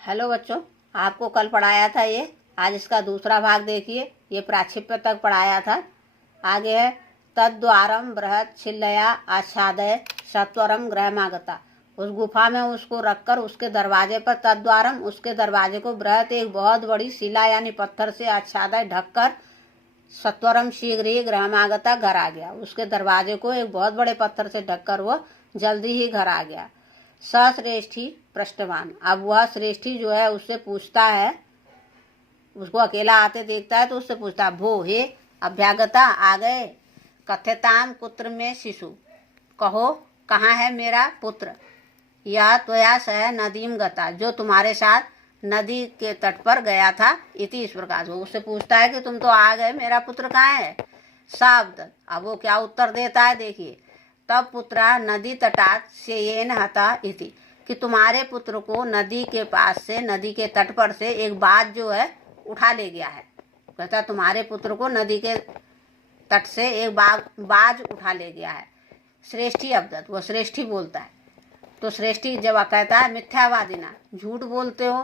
Hello बच्चों, आपको कल पढ़ाया था ये। आज इसका दूसरा भाग देखिए। ये प्राक्षिप्य तक पढ़ाया था। आगे है तद्वारम बृहत् छिल्लया आच्छादय सत्वरम गृहमागता। उस गुफा में उसको रखकर उसके दरवाजे पर तद्वारम, उसके दरवाजे को बृहत् एक बहुत बड़ी शिला यानी पत्थर से आच्छादय ढककर सत्वरम शीघ्र ही गृहमागता घर आ गया। उसके दरवाजे को एक बहुत बड़े पत्थर से ढककर वह जल्दी ही घर आ गया। सश्रेष्ठी पृष्ठवान, अब वह श्रेष्ठी जो है उससे पूछता है, उसको अकेला आते देखता है तो उससे पूछता है, भो हे अभ्यागता आ गए, कथ्यताम कुत्र में शिशु, कहो कहाँ है मेरा पुत्र, या त्वया सह नदीम गता, जो तुम्हारे साथ नदी के तट पर गया था। इति इस प्रकार से उससे पूछता है कि तुम तो आ गए, मेरा पुत्र कहाँ है। शब्द, अब वो क्या उत्तर देता है देखिए। तब पुत्रा नदी तटात शेयेन हता इति, कि तुम्हारे पुत्र को नदी के पास से, नदी के तट पर से एक बाज जो है उठा ले गया है। कहता तुम्हारे पुत्र को नदी के तट से एक बाज उठा ले गया है। श्रेष्ठी अवदत, वो श्रेष्ठी बोलता है। तो श्रेष्ठी जब कहता है मिथ्यावादिना, झूठ बोलते हो,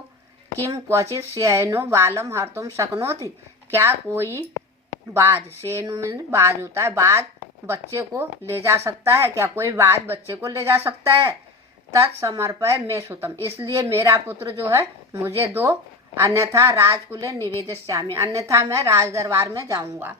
किम क्वचित शयनो बालम हर्तुम शक्नोति, क्या कोई बाज, शेनु में बाज होता है, बाज बच्चे को ले जा सकता है, क्या कोई बाज बच्चे को ले जा सकता है। तत्समर्पय में सुतम, इसलिए मेरा पुत्र जो है मुझे दो, अन्यथा राजकुले निवेदिष्यामि, अन्यथा मैं राज दरबार में जाऊंगा।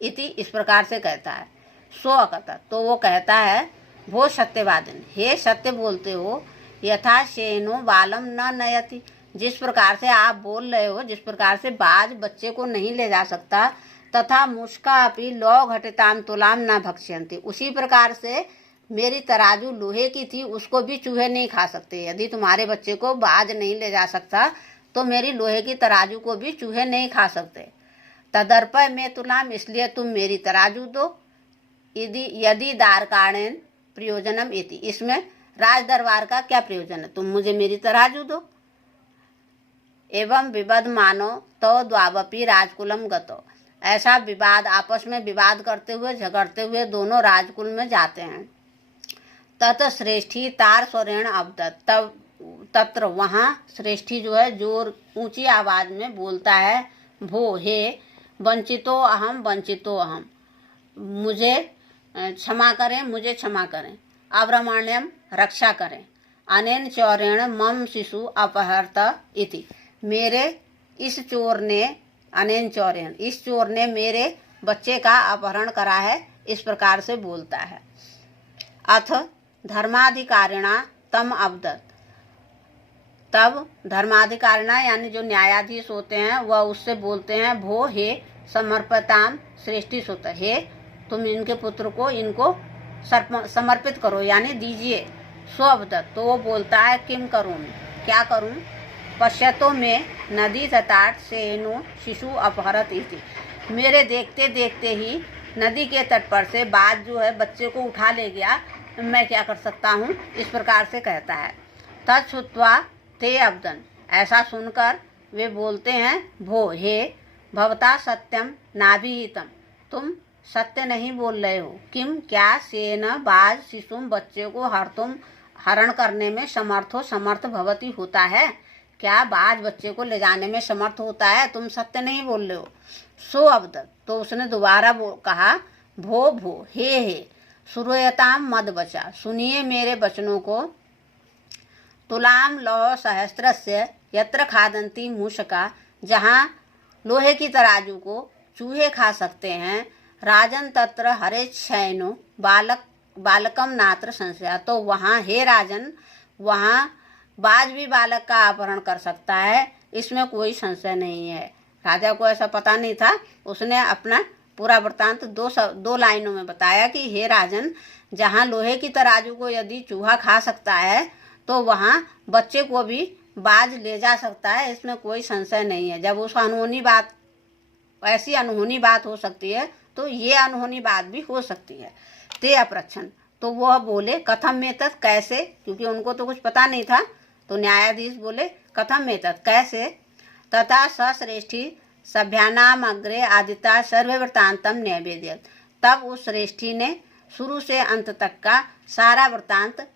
इति इस प्रकार से कहता है। सो अकथ, तो वो कहता है, वो सत्यवादिन, हे सत्य बोलते हो, यथा शेनो बालम न नयति, जिस प्रकार से आप बोल रहे हो, जिस प्रकार से बाज बच्चे को नहीं ले जा सकता, तथा मुष्का अपनी लौ घटिताम तुलाम न भक्ष्यन्ति, उसी प्रकार से मेरी तराजू लोहे की थी, उसको भी चूहे नहीं खा सकते। यदि तुम्हारे बच्चे को बाज नहीं ले जा सकता तो मेरी लोहे की तराजू को भी चूहे नहीं खा सकते। तदर्पय में तुलाम, इसलिए तुम मेरी तराजू दो। यदि दारकाणेन प्रयोजनम इति, इसमें राज दरबार का क्या प्रयोजन है, तुम मुझे मेरी तराजू दो। एवं विवद मानो तो द्वावपी राजकुलम गतो, ऐसा विवाद, आपस में विवाद करते हुए, झगड़ते हुए दोनों राजकुल में जाते हैं। तत श्रेष्ठी तार स्वरेण अवदत, तब तत्र वहाँ श्रेष्ठी जो है जोर ऊंची आवाज में बोलता है, भो हे वंचितो अहम वंचितो अहम, मुझे क्षमा करें, मुझे क्षमा करें, अब्रह्मण्यम रक्षा करें, अनेन चौरेण मम शिशु अपहर्त इति, मेरे इस चोर ने, अनेन चौरेण, इस चोर ने मेरे बच्चे का अपहरण करा है, इस प्रकार से बोलता है। अथ धर्माधिकारिणा तम अवदत, तब धर्माधिकारिणा यानी जो न्यायाधीश होते हैं वह उससे बोलते हैं, भो हे समर्पताम श्रेष्ठी सुत, हे तुम इनके पुत्र को इनको समर्पित करो यानी दीजिए। सो अवदत, तो वो बोलता है, किम करूँ, क्या करूँ। पश्यतो में नदी तटाट सेनो शिशु अपहरत इति, मेरे देखते देखते ही नदी के तट पर से बाज जो है बच्चे को उठा ले गया, मैं क्या कर सकता हूँ, इस प्रकार से कहता है। तत्सुत्वा ते अवदन, ऐसा सुनकर वे बोलते हैं, भो हे भवता सत्यम नाभिहितम, तुम सत्य नहीं बोल रहे हो। किम, क्या, सेन बाज शिशुम, बच्चे को हरण करने में समर्थ भवती होता है, क्या बाज बच्चे को ले जाने में समर्थ होता है, तुम सत्य नहीं बोल रहे हो। सो अवदत, तो उसने दोबारा कहा, भो भो हे सुरयताम मद बचा, सुनिए मेरे वचनों को। तुलाम लौह सहस्त्रस्य यत्र खादंती मूषका, जहाँ लोहे की तराजू को चूहे खा सकते हैं, राजन तत्र हरे शयनो बालकम नात्र संशय, तो वहाँ, हे राजन, वहाँ बाज भी बालक का अपहरण कर सकता है, इसमें कोई संशय नहीं है। राजा को ऐसा पता नहीं था, उसने अपना पूरा वृत्तांत दो लाइनों में बताया कि हे राजन, जहाँ लोहे की तराजू को यदि चूहा खा सकता है तो वहाँ बच्चे को भी बाज ले जा सकता है, इसमें कोई संशय नहीं है। जब उस अनहोनी बात, ऐसी अनहोनी बात हो सकती है तो ये अनहोनी बात भी हो सकती है। ते अप्रच्छन, तो वह बोले, कथम में तत्, कैसे, क्योंकि उनको तो कुछ पता नहीं था, तो न्यायाधीश बोले, कथम में तत्, कैसे। तथा सश्रेष्ठी सभ्यानाम अग्रे आदिता सर्ववृत्तांतम नैवेद्यत, तब उस श्रेष्ठी ने शुरू से अंत तक का सारा वृत्तांत